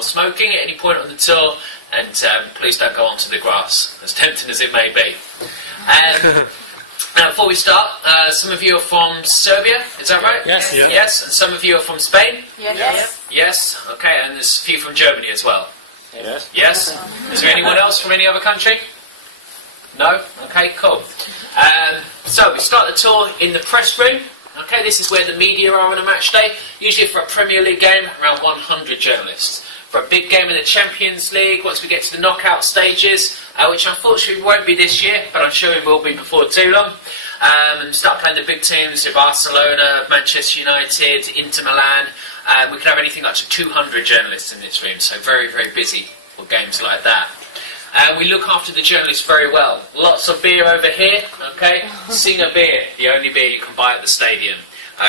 or smoking at any point on the tour, and please don't go onto the grass, as tempting as it may be. Now, before we start, some of you are from Serbia, is that right? Yes. Yeah. Yes, and some of you are from Spain? Yes. Yes, okay, and there's a few from Germany as well? Yes. Yes? Is there anyone else from any other country? No? Okay, cool. So, we start the tour in the press room. Okay, this is where the media are on a match day. Usually for a Premier League game, around 100 journalists. For a big game in the Champions League, once we get to the knockout stages, which unfortunately won't be this year, but I'm sure it will be before too long, and start playing the big teams, Barcelona, Manchester United, Inter Milan, we can have anything up to 200 journalists in this room, so very, very busy for games like that. We look after the journalists very well. Lots of beer over here, okay? Singer beer, the only beer you can buy at the stadium.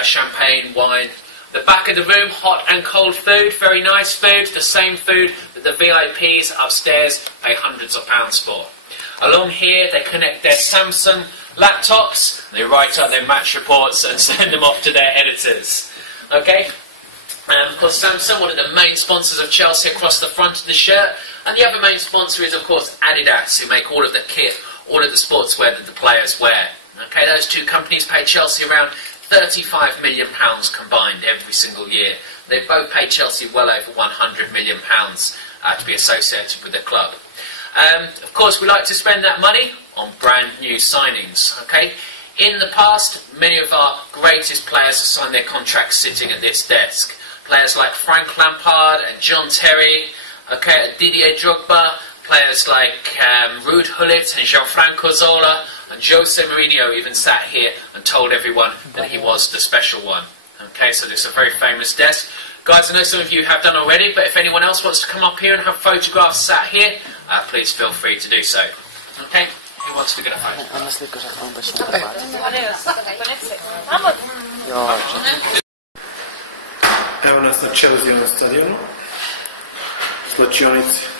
Champagne, wine. The back of the room, hot and cold food, very nice food, the same food that the VIPs upstairs pay hundreds of pounds for. Along here, they connect their Samsung laptops, they write up their match reports and send them off to their editors. Okay? Of course, Samsung, one of the main sponsors of Chelsea across the front of the shirt, and the other main sponsor is, of course, Adidas, who make all of the kit, all of the sportswear that the players wear. Okay, those two companies pay Chelsea around £35 million combined every single year. They both pay Chelsea well over £100 million to be associated with the club. Of course, we like to spend that money on brand new signings. Okay, in the past, many of our greatest players have signed their contracts sitting at this desk. Players like Frank Lampard and John Terry, okay, Didier Drogba, players like Ruud Gullit and Gianfranco Zola, and Jose Mourinho even sat here and told everyone that he was the special one. Okay, so this is a very famous desk. Guys, I know some of you have done already, but if anyone else wants to come up here and have photographs sat here, please feel free to do so. Okay, who wants to get a photograph? Evo nas na Chelsea stadionu, slačionici.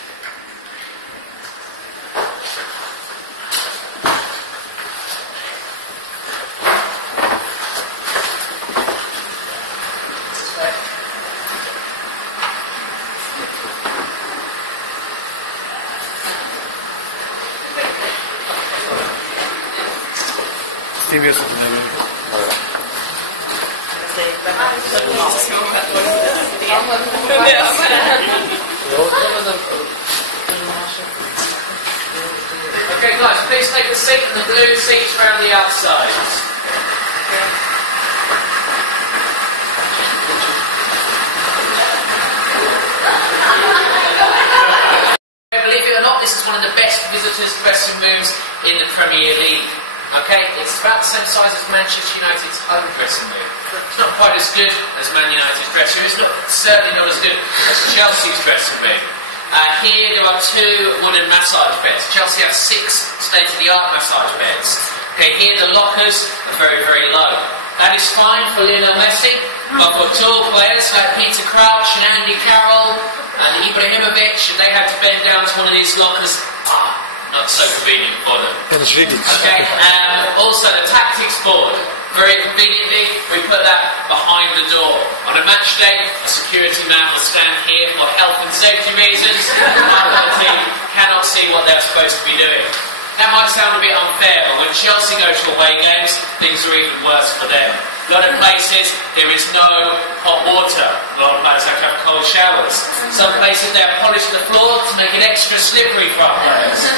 Tim je Okay, guys, please take a seat in the blue seats around the outside. Believe it or not, this is one of the best visitors' dressing rooms in the Premier League. Okay, it's about the same size as Manchester United's home dressing room. It's not quite as good as Man United's dressing room. It's certainly not as good as Chelsea's dressing room. Here there are 2 wooden massage beds. Chelsea have 6 state-of-the-art massage beds. Okay, here the lockers are very, very low. That is fine for Lionel Messi, but for tall players like Peter Crouch and Andy Carroll and Ibrahimovic, they have to bend down to one of these lockers. Not so convenient for them. Okay, also the tactics board. Very conveniently, we put that behind the door. On a match day, a security man will stand here for health and safety reasons. Our team cannot see what they're supposed to be doing. That might sound a bit unfair, but when Chelsea go to away games, things are even worse for them. A lot of places, there is no hot water. A lot of places have to have cold showers. Some places, they have polished the floor to make it extra slippery for our players.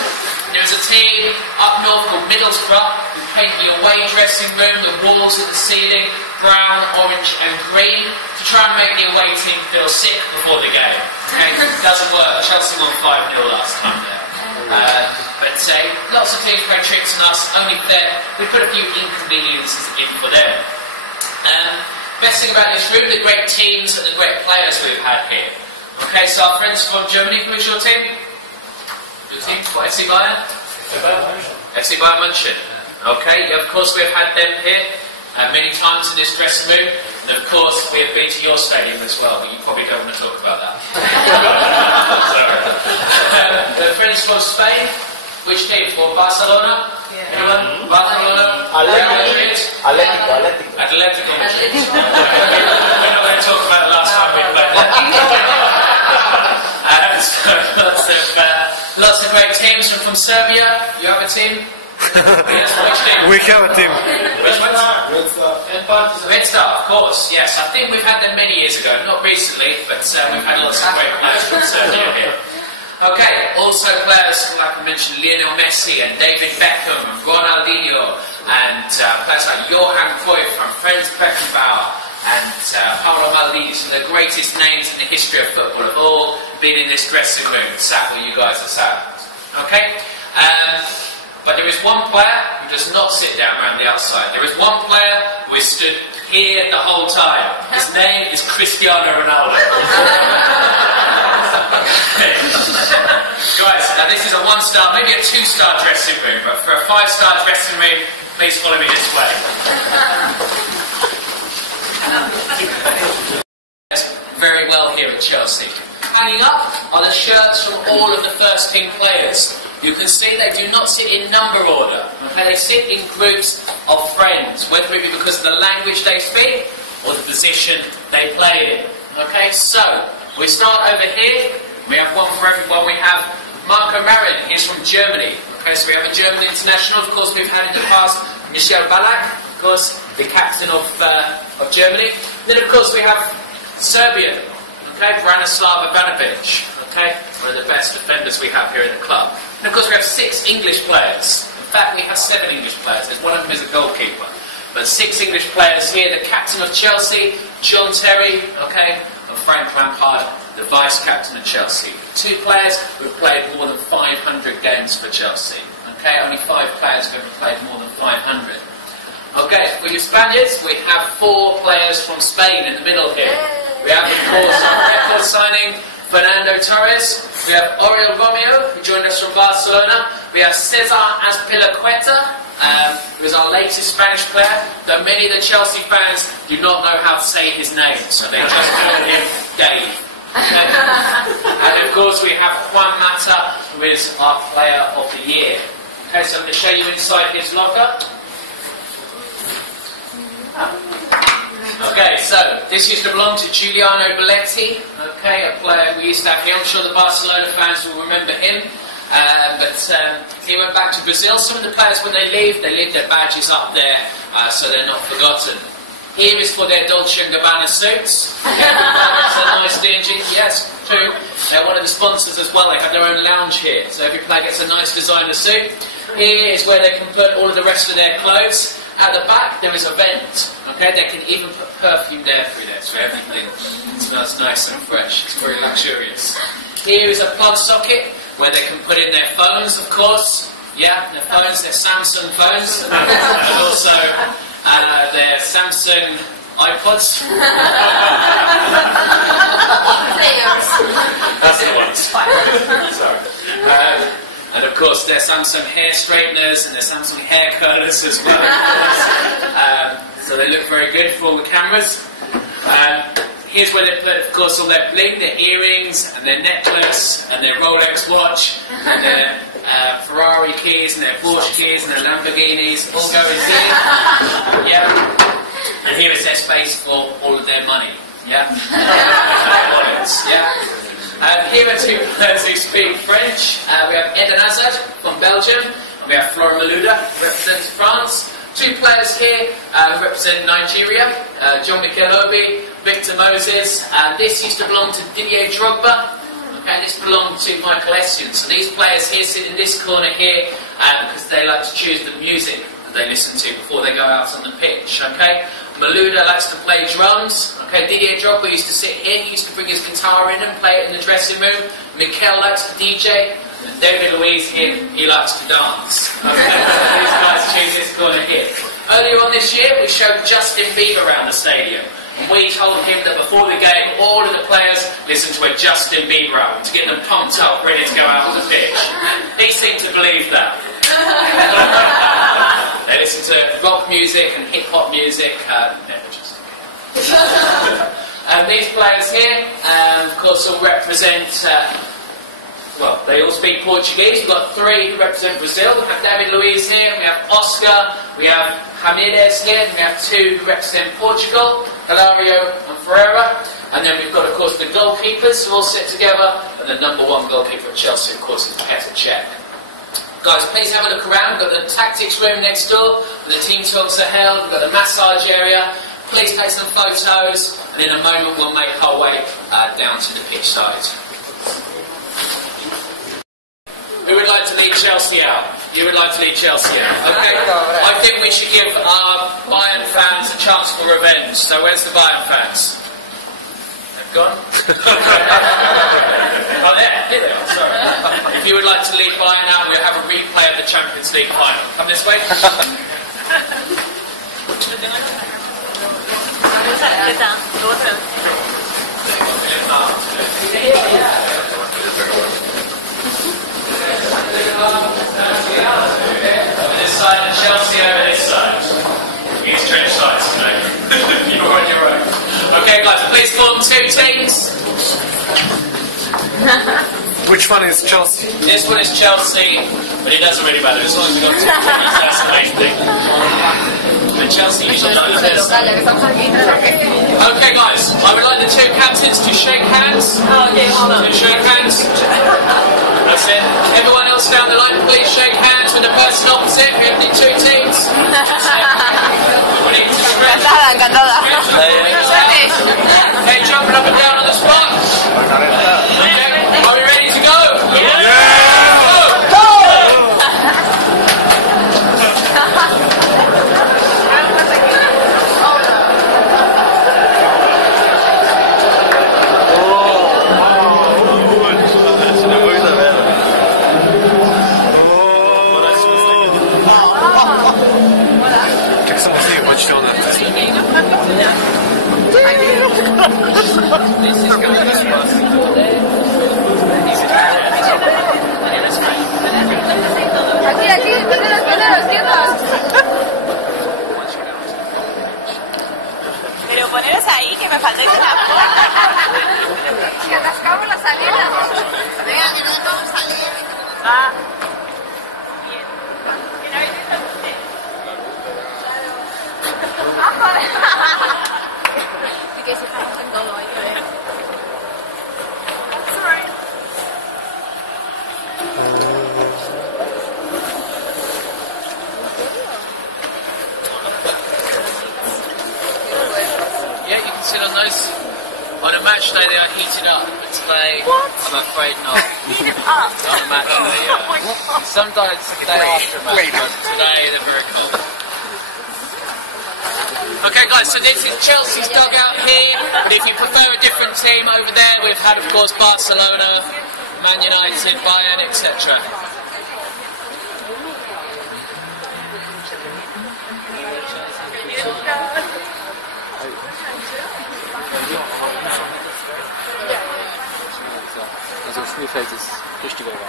There's a team up north called Middlesbrough who paint the away dressing room, the walls at the ceiling, brown, orange and green to try and make the away team feel sick before the game. Okay? It doesn't work. Chelsea won 5-0 last time there. But lots of teams play tricks on us, only fair. We put a few inconveniences in for them. Best thing about this room, the great teams and the great players we've had here. Okay, so our friends from Germany, who is your team? Your team? What, FC Bayern? FC Bayern München. Okay, yeah, of course we've had them here many times in this dressing room, and of course we have been to your stadium as well, but you probably don't want to talk about that. The friends from Spain, which team? For Barcelona? Yeah. Anyone? Barcelona? Atletico Madrid. We're not going to talk about the last time we played. Lots of great teams from Serbia. You have a team? Yes, which team? We have a team. Red Star, of course, yes. I think we've had them many years ago, not recently, but we've had lots of great players from Serbia here. Okay, also players like I mentioned, Lionel Messi and David Beckham and Ronaldinho and players like Johan Cruyff and Franz Beckenbauer and Paolo Maldini, some of the greatest names in the history of football have all been in this dressing room, sat where you guys are sat. Okay? But there is one player who does not sit down around the outside. There is one player who is stood here the whole time. His name is Cristiano Ronaldo. Guys, now this is a 1-star, maybe a 2-star dressing room, but for a 5-star dressing room, please follow me this way. Very well here at Chelsea. Hanging up are the shirts from all of the first team players. You can see they do not sit in number order. Okay? They sit in groups of friends, whether it be because of the language they speak or the position they play in. Okay, so we start over here. We have one for everyone. We have Marco Marin. He's from Germany. Okay, so we have a German international. Of course, we've had in the past Michel Ballack, of course, the captain of Germany. Then, of course, we have Serbian. Okay, Branislav Ivanovic. Okay, one of the best defenders we have here in the club. And of course, we have 6 English players. In fact, we have 7 English players. There's one of them is a goalkeeper. But 6 English players here. The captain of Chelsea, John Terry. Okay, and Frank Lampard, the vice-captain of Chelsea. 2 players who have played more than 500 games for Chelsea. Okay, only 5 players who have ever played more than 500. Okay, for you Spaniards, we have 4 players from Spain in the middle here. We have, of course, our record signing, Fernando Torres. We have Oriol Romeo, who joined us from Barcelona. We have Cesar Azpilicueta, who is our latest Spanish player, though many of the Chelsea fans do not know how to say his name, so they just call him Dave. And of course we have Juan Mata, who is our player of the year. Okay, so I'm going to show you inside his locker. Okay, so this used to belong to Giuliano Belletti, okay, a player we used to have here. I'm sure the Barcelona fans will remember him. But he went back to Brazil. Some of the players, when they leave their badges up there, so they're not forgotten. Here is for their Dolce & Gabbana suits. That's a nice D&G. Yes, true. They're one of the sponsors as well. They have their own lounge here, so every player gets a nice designer suit. Here is where they can put all of the rest of their clothes. At the back, there is a vent. Okay, they can even put perfume there through there, so everything smells nice and fresh. It's very luxurious. Here is a plug socket where they can put in their phones, of course. Yeah, their phones, their Samsung phones, and also their Samsung iPods. That's the one. Sorry. And of course their Samsung hair straighteners and their Samsung hair curlers as well. So they look very good for all the cameras. Here's where they put, of course, all their bling, their earrings and their necklace and their Rolex watch and their Ferrari keys and their Porsche keys and their Lamborghinis, all go in here. Yeah. And here is their space for all of their money. Yeah. Wallets. Yeah. Here are 2 players who speak French. We have Eden Hazard from Belgium, and we have Flora Malouda, who represents France. 2 players here who represent Nigeria, Jean-Michel Obi, Victor Moses. This used to belong to Didier Drogba. Okay, this belonged to Michael Essien. So these players here sit in this corner here because they like to choose the music that they listen to before they go out on the pitch. Okay, Malouda likes to play drums. Okay, Didier Drogba used to sit here. He used to bring his guitar in and play it in the dressing room. Mikel likes to DJ. And David Luiz here, he likes to dance. Okay, so these guys choose this corner here. Earlier on this year, we showed Justin Bieber around the stadium. And we told him that before the game, all of the players listened to a Justin Bieber album to get them pumped up, ready to go out on the pitch. He seemed to believe that. They listen to rock music and hip-hop music. And these players here, of course, will represent... well, they all speak Portuguese. We've got 3 who represent Brazil. We have David Luiz here, we have Oscar, we have Ramirez here, and we have 2 who represent Portugal, Hilario and Ferreira. And then we've got, of course, the goalkeepers who all sit together, and the number one goalkeeper at Chelsea, of course, is Petr Cech. Guys, please have a look around. We've got the tactics room next door, where the team talks are held. We've got the massage area. Please take some photos, and in a moment we'll make our way down to the pitch side. Who would like to lead Chelsea out? You would like to lead Chelsea out? Okay. I think we should give our Bayern fans a chance for revenge. So where's the Bayern fans? They've gone? Oh, there. Here they are. Sorry. If you would like to lead Bayern out, we'll have a replay of the Champions League final. Come this way. Over this side and Chelsea over this side. Use trench sides today. You're on your own. Okay guys, please form two teams. Which one is Chelsea? This one is Chelsea, but it doesn't really matter as long as we've got two teams, that's the main thing. And Chelsea usually knows this. Okay guys, I would like the two captains to shake hands. To shake hands. That's it. Everyone else down the line, please shake hands with the person opposite. We have the two teams. We need to stretch. Okay, jumping up and down on the spot. Okay, are we ready to go? Pero poneros ahí, que me faltáis en la puerta. Que atascamos la salida. Venga, que no podemos salir. Ah. Bien. ¿Que no habéis visto el coche? Ah, joder. Sí que si estamos en todo, hay que ver. Sorry. Yeah, you can sit on those. On a match day they are heated up, but today I'm afraid not. Heated up? On a match day, yeah. Sometimes they are after a match, but today they're very cold. Okay guys, so this is Chelsea's dugout here, but if you prefer a different team over there, we've had of course Barcelona, Man United, Bayern, etc. Also das Spielfeld ist richtiger Raum.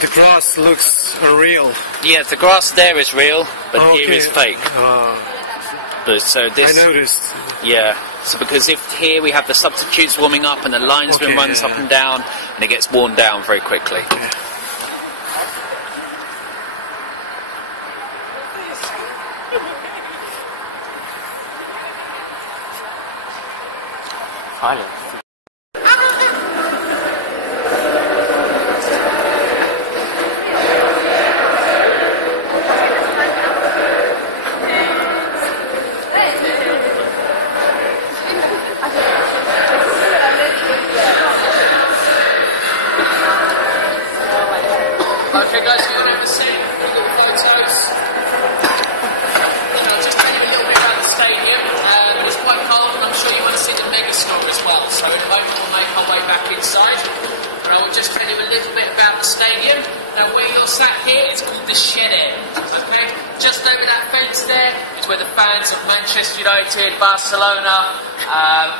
The grass looks unreal. Yeah, the grass there is real, but here is fake. But so this, I noticed. Yeah, so because if here we have the substitutes warming up and the linesman runs up and down, and it gets worn down very quickly. Yeah. Okay guys, we're going to have a seat, we've got photos. I'll just tell you a little bit about the stadium. It was quite cold and I'm sure you want to see the megastore as well. So in a moment we'll make our way back inside. But I will just tell you a little bit about the stadium. Now where you're sat here is called the shed end. Okay? Just over that fence there is where the fans of Manchester United, Barcelona,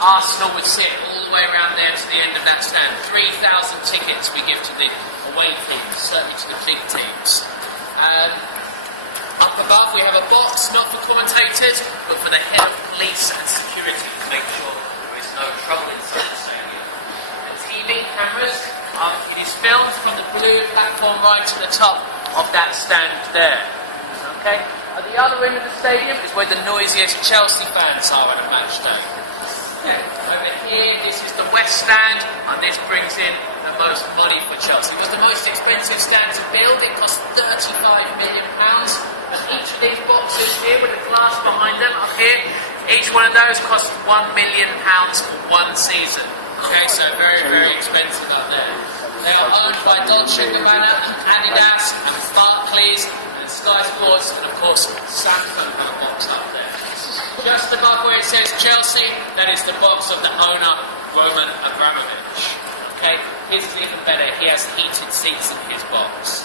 Arsenal would sit all the way around there to the end of that stand. 3,000 tickets we give to the away teams, certainly to the big teams. Up above we have a box, not for commentators, but for the head of police and security to make sure there is no trouble inside the stadium. The TV cameras, it is filmed from the blue platform right to the top of that stand there. Okay? At the other end of the stadium is where the noisiest Chelsea fans are on a match day. Okay. Over here, this is the West Stand, and this brings in the most money for Chelsea. It was the most expensive stand to build. It cost £35 million. And each of these boxes here with the glass behind them up here, each one of those cost £1 million for one season. Okay, so very, very expensive up there. They are owned by Dolce & Gabbana and Adidas and Barclays and Sky Sports and of course Samsung have a box up there. Just above where it says Chelsea, that is the box of the owner, Roman Abramovich. Okay, his is even better, he has heated seats in his box.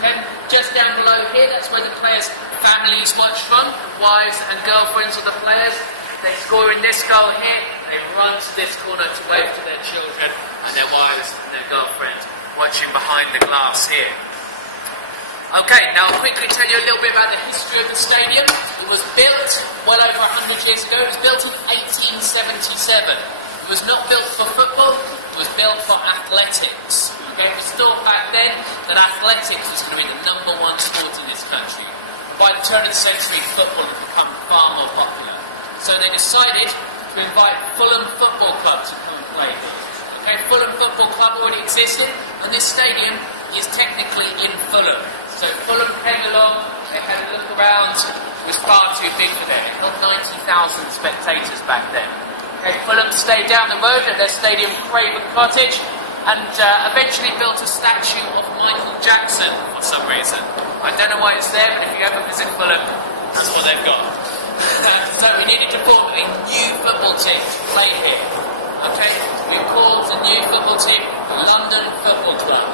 Okay, just down below here, that's where the players' families watch from, wives and girlfriends of the players. They score in this goal here, they run to this corner to wave to their children and their wives and their girlfriends watching behind the glass here. Okay, now I'll quickly tell you a little bit about the history of the stadium. It was built well over 100 years ago. It was built in 1877. It was not built for football, it was built for athletics. Okay, it was thought back then that athletics was going to be the #1 sport in this country. By the turn of the century, football had become far more popular. So they decided to invite Fulham Football Club to come and play here. Okay, Fulham Football Club already existed, and this stadium is technically in Fulham. So Fulham came along, they had a look around, it was far too big for them. Not 90,000 spectators back then. Okay, Fulham stayed down the road at their stadium Craven Cottage and eventually built a statue of Michael Jackson for some reason. I don't know why it's there, but if you ever visit Fulham, that's what they've got. So we needed to form a new football team to play here. Okay, we called the new football team London Football Club.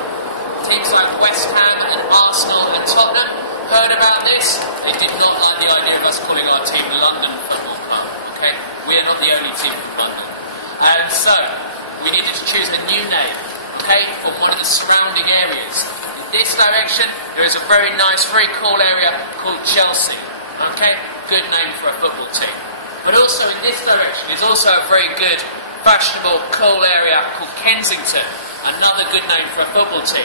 Teams like West Ham and Arsenal and Tottenham heard about this. They did not like the idea of us calling our team London Football Club. Okay, we are not the only team from London. And so we needed to choose a new name. Okay, from one of the surrounding areas. In this direction, there is a very nice, very cool area called Chelsea. Okay, good name for a football team. But also in this direction is also a very good, fashionable, cool area called Kensington. Another good name for a football team.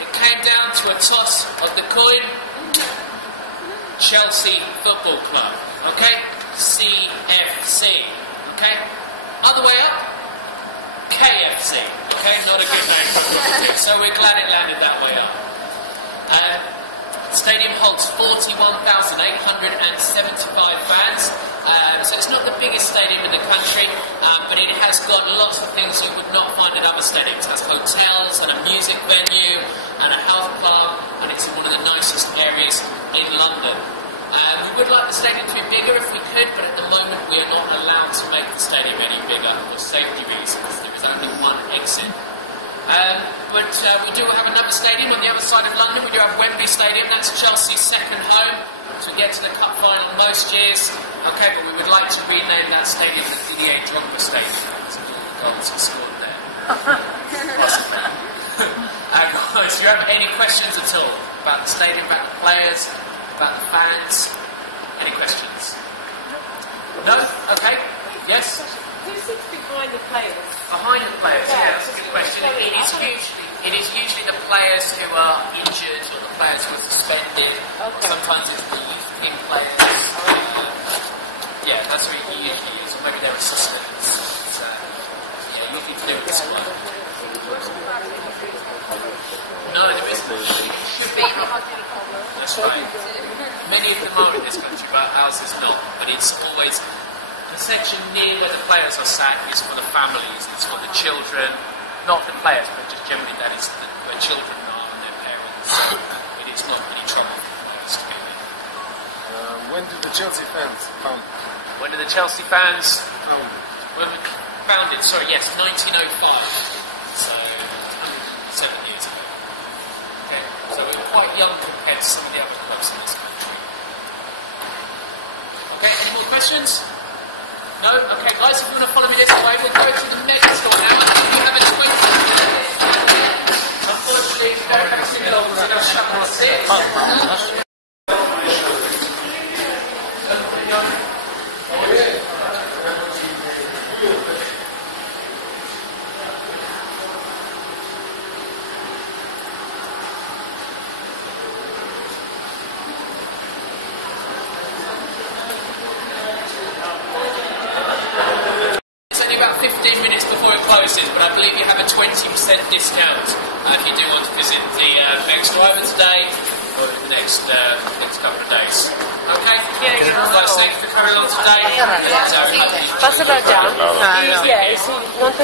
It came down to a toss of the coin. Chelsea Football Club. Okay? CFC. Okay? Other way up? KFC. Okay? Not a good name for a football team. So we're glad it landed that way up. The stadium holds 41,875 fans. So it's not the biggest stadium in the country, but it has got lots of things you would not find at other stadiums. It has hotels and a music venue and a health club, and it's in one of the nicest areas in London. We would like the stadium to be bigger if we could, but at the moment we are not allowed to make the stadium any bigger for safety reasons. There is only one exit. But we do have another stadium on the other side of London. We do have Wembley Stadium. That's Chelsea's second home. So we get to the cup final most years. Okay, but we would like to rename that stadium the Didier Drogba Stadium. So the goals are scored there. Possibly. Guys, do you have any questions at all about the stadium, about the players, about the fans? Any questions? No? Okay. Yes? Who sits behind the players? Behind the players, yeah, that's a good question. It is usually the players who are injured or the players who are suspended. Okay. Sometimes it's the youth team players. Yeah, that's what you usually use. Or maybe they're assistants. So, yeah, nothing to do with the squad. No, there isn't. Should be. That's right. Many of them are in this country, but ours is not. But it's always... The section near where the players are sat is for the families, it's for the children, not the players, but just generally that is where children are and their parents. It is not any trouble for the players to get in. When did the Chelsea fans found? When did the Chelsea fans founded? Sorry, yes, 1905. So 7 years ago. Okay, so we were quite young compared to some of the other clubs in this country. Okay, any more questions? No? Okay, guys, if you want to follow me this way, we'll go to the next store now. If you have any questions, unfortunately, you don't have to sing along, we're going to shut the seats. closes, but I believe you have a 20% discount if you do want to visit the expo either today or in the next couple of days. Okay? Guys, thank you for coming along today. Pásalo ya. Sí, no te